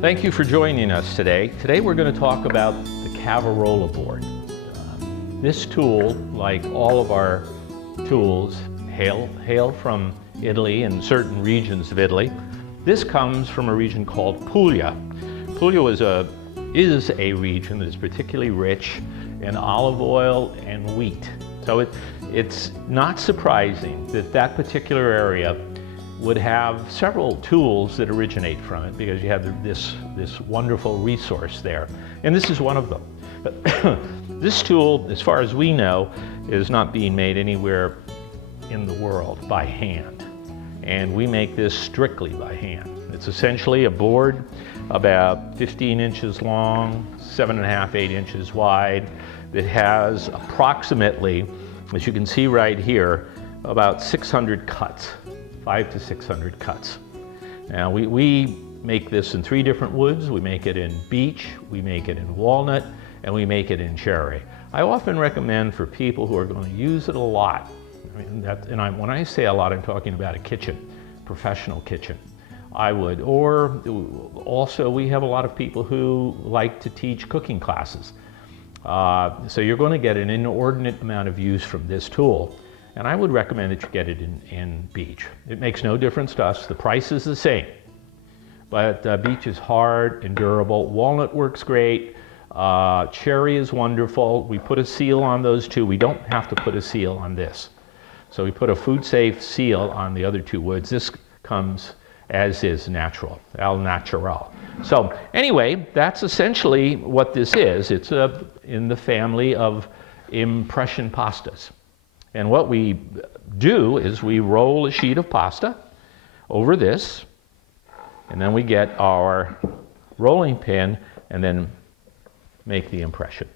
Thank you for joining us today. Today we're going to talk about the Cavarola Board. This tool, like all of our tools, hail from Italy and certain regions of Italy. This comes from a region called Puglia. Puglia is a region that is particularly rich in olive oil and wheat. So it's not surprising that that particular area would have several tools that originate from it, because you have this wonderful resource there. And this is one of them. But this tool, as far as we know, is not being made anywhere in the world by hand. And we make this strictly by hand. It's essentially a board about 15 inches long, 7.5, 8 inches wide, that has approximately, as you can see right here, about 600 cuts. 500 to 600 cuts. Now we make this in 3 different woods. We make it in beech, we make it in walnut, and we make it in cherry. I often recommend for people who are going to use it a lot, when I say a lot, I'm talking about a kitchen, professional kitchen. Or also we have a lot of people who like to teach cooking classes. So you're going to get an inordinate amount of use from this tool. And I would recommend that you get it in beech. It makes no difference to us. The price is the same. But beech is hard and durable. Walnut works great. Cherry is wonderful. We put a seal on those two. We don't have to put a seal on this. So we put a food-safe seal on the other 2 woods. This comes as is, natural, al natural. So anyway, that's essentially what this is. It's in the family of impression pastas. And what we do is we roll a sheet of pasta over this, and then we get our rolling pin and then make the impression.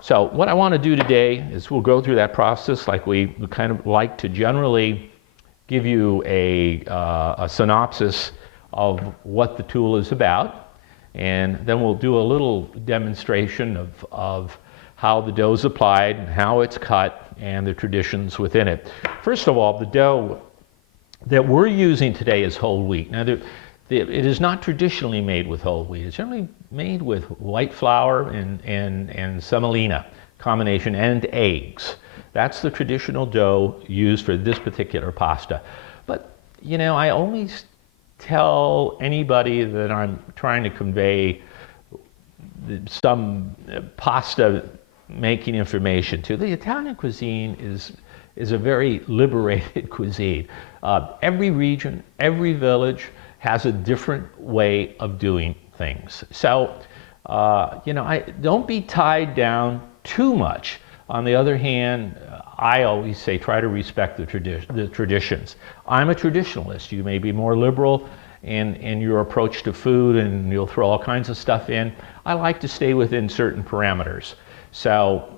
So what I want to do today is we'll go through that process like we kind of like to generally give you a synopsis of what the tool is about, and then we'll do a little demonstration of how the dough is applied and how it's cut and the traditions within it. First of all, the dough that we're using today is whole wheat. Now, it is not traditionally made with whole wheat. It's generally made with white flour and semolina combination and eggs. That's the traditional dough used for this particular pasta. But, you know, I always tell anybody that I'm trying to convey some pasta making information to. The Italian cuisine is a very liberated cuisine. Every region, every village has a different way of doing things. So, don't be tied down too much. On the other hand, I always say try to respect the traditions. I'm a traditionalist. You may be more liberal in your approach to food, and you'll throw all kinds of stuff in. I like to stay within certain parameters. So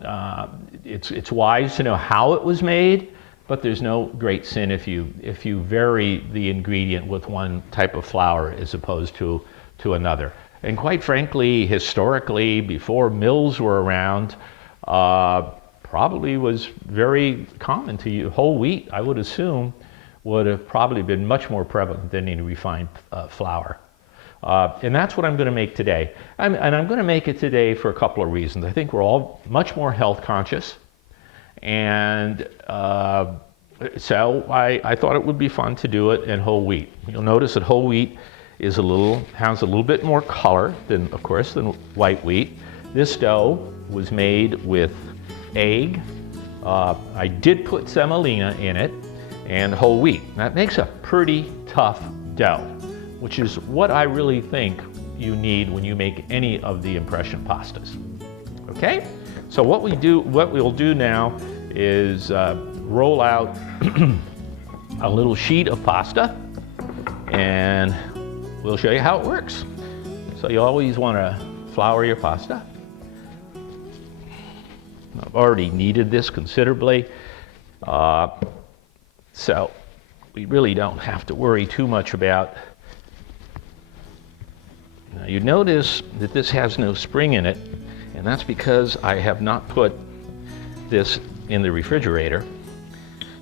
it's wise to know how it was made, but there's no great sin if you vary the ingredient with one type of flour as opposed to another. And quite frankly, historically, before mills were around, probably was very common to use whole wheat. I would assume would have probably been much more prevalent than any refined flour. And that's what I'm going to make today. And I'm going to make it today for a couple of reasons. I think we're all much more health conscious. And so I thought it would be fun to do it in whole wheat. You'll notice that whole wheat has a little bit more color than white wheat. This dough was made with egg. I did put semolina in it and whole wheat. That makes a pretty tough dough, which is what I really think you need when you make any of the impression pastas. Okay? So what we'll do now is roll out a little sheet of pasta, and we'll show you how it works. So you always want to flour your pasta. I've already kneaded this considerably, so we really don't have to worry too much about. Now you notice that this has no spring in it, and that's because I have not put this in the refrigerator,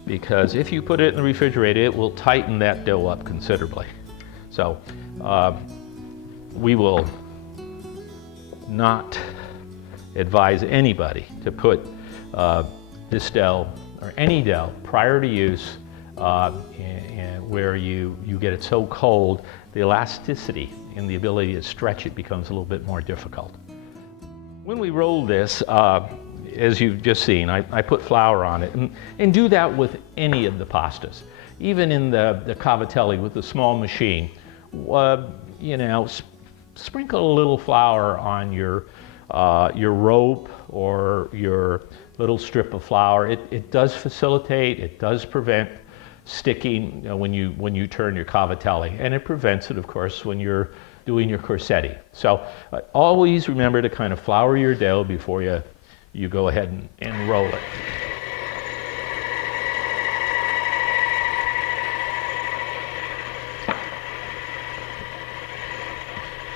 because if you put it in the refrigerator, it will tighten that dough up considerably. So we will not advise anybody to put this dough or any dough prior to use and where you get it so cold, the elasticity and the ability to stretch it becomes a little bit more difficult. When we roll this, as you've just seen, I put flour on it, and do that with any of the pastas. Even in the cavatelli with the small machine, you know, sprinkle a little flour on your rope or your little strip of flour. It does facilitate, it does prevent sticking, you know, when you turn your cavatelli, and it prevents it, of course, when you're doing your corsetti. So always remember to kind of flour your dough before you go ahead and roll it.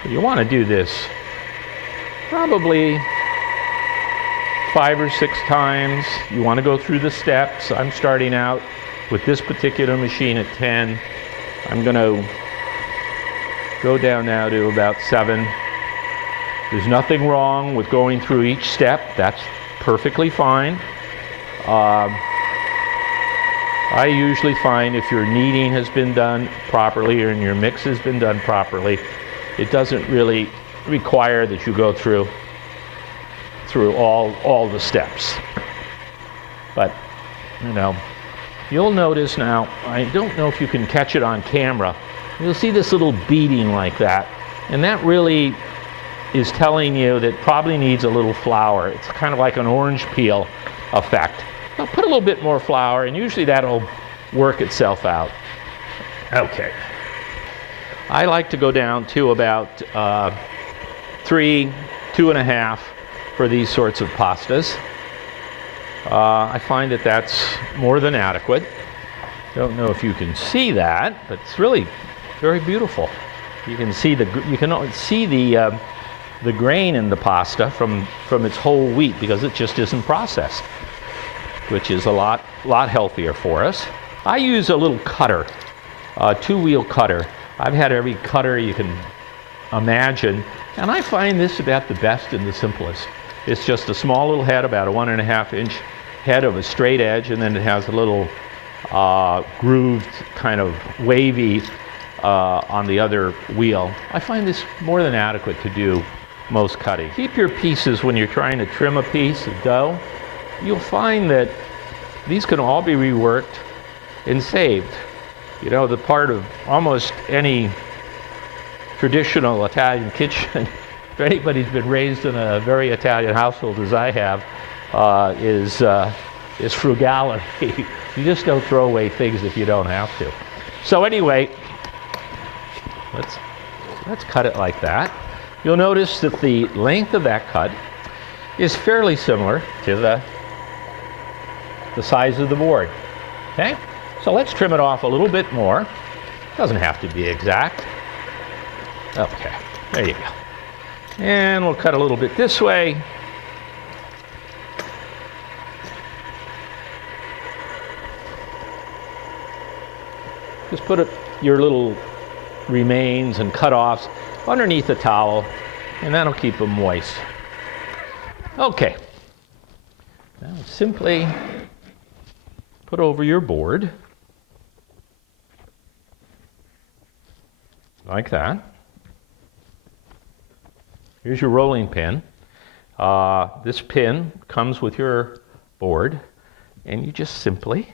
So you want to do this probably 5 or 6 times. You want to go through the steps. I'm starting out with this particular machine at 10. I'm going to go down now to about 7. There's nothing wrong with going through each step. That's perfectly fine. I usually find if your kneading has been done properly and your mix has been done properly, it doesn't really require that you go through all the steps. But, you know, you'll notice now, I don't know if you can catch it on camera, you'll see this little beading like that, and that really is telling you that it probably needs a little flour. It's kind of like an orange peel effect. I'll put a little bit more flour, and usually that'll work itself out. Okay. I like to go down to about 3, 2.5 for these sorts of pastas. I find that that's more than adequate. Don't know if you can see that, but it's really very beautiful. You can see the grain in the pasta from its whole wheat, because it just isn't processed, which is a lot healthier for us. I use a little cutter, a 2-wheel cutter. I've had every cutter you can imagine, and I find this about the best and the simplest. It's just a small little head, about a 1.5-inch head of a straight edge, and then it has a little grooved, kind of wavy on the other wheel. I find this more than adequate to do most cutting. Keep your pieces when you're trying to trim a piece of dough. You'll find that these can all be reworked and saved. You know, the part of almost any traditional Italian kitchen, if anybody's been raised in a very Italian household as I have, is frugality. You just don't throw away things if you don't have to. So anyway, let's cut it like that. You'll notice that the length of that cut is fairly similar to the size of the board. Okay? So let's trim it off a little bit more. Doesn't have to be exact. Okay, there you go. And we'll cut a little bit this way. Just put your little remains and cut-offs underneath a towel, and that'll keep them moist. Okay. Now simply put over your board, like that. Here's your rolling pin. This pin comes with your board, and you just simply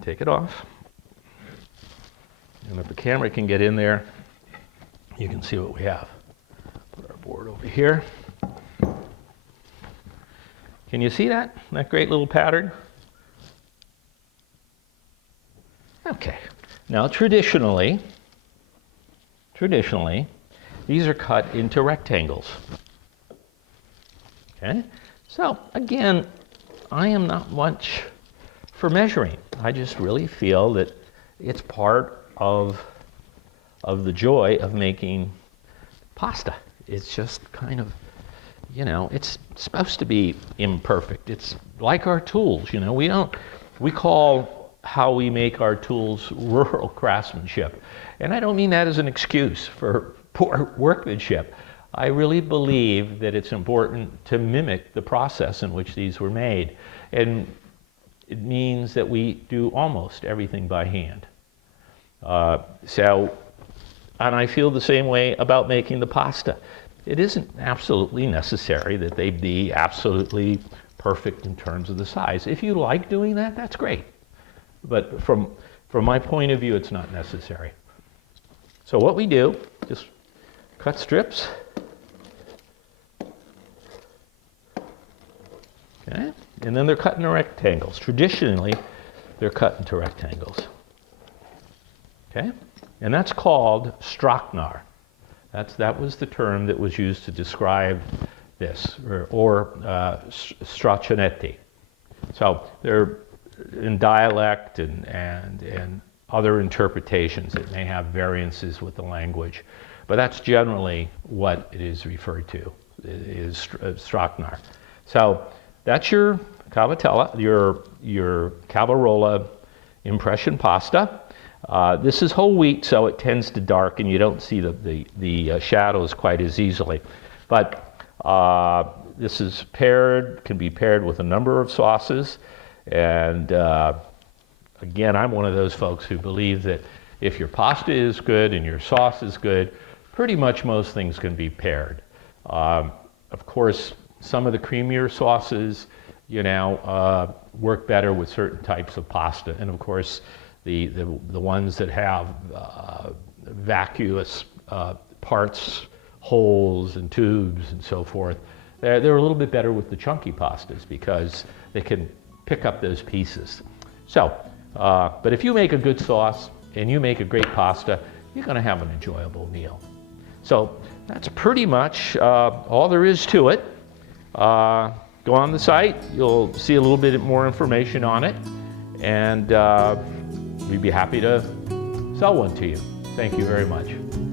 take it off. And if the camera can get in there, you can see what we have. Put our board over here. Can you see that? That great little pattern? Okay. Now traditionally, these are cut into rectangles. Okay? So again, I am not much for measuring. I just really feel that it's part of the joy of making pasta. It's just kind of, you know, it's supposed to be imperfect. It's like our tools, you know, we call how we make our tools rural craftsmanship. And I don't mean that as an excuse for poor workmanship. I really believe that it's important to mimic the process in which these were made. And it means that we do almost everything by hand. And I feel the same way about making the pasta. It isn't absolutely necessary that they be absolutely perfect in terms of the size. If you like doing that, that's great. But from my point of view, it's not necessary. So what we do, just cut strips. Okay, and then they're cut into rectangles. Traditionally, they're cut into rectangles. Okay, and that's called Strachnar. That was the term that was used to describe this, or straccinetti. So they're in dialect and other interpretations. It may have variances with the language, but that's generally what it is referred to, is Strachnar. So that's your Cavatella, your Cavarola impression pasta. This is whole wheat, so it tends to darken. You don't see the shadows quite as easily. But this is can be paired with a number of sauces. And again, I'm one of those folks who believe that if your pasta is good and your sauce is good, pretty much most things can be paired. Of course, some of the creamier sauces, you know, work better with certain types of pasta. And of course, the ones that have vacuous parts, holes and tubes and so forth, they're a little bit better with the chunky pastas because they can pick up those pieces. So, but if you make a good sauce and you make a great pasta, you're going to have an enjoyable meal. So that's pretty much all there is to it. Go on the site, you'll see a little bit more information on it, and we'd be happy to sell one to you. Thank you very much.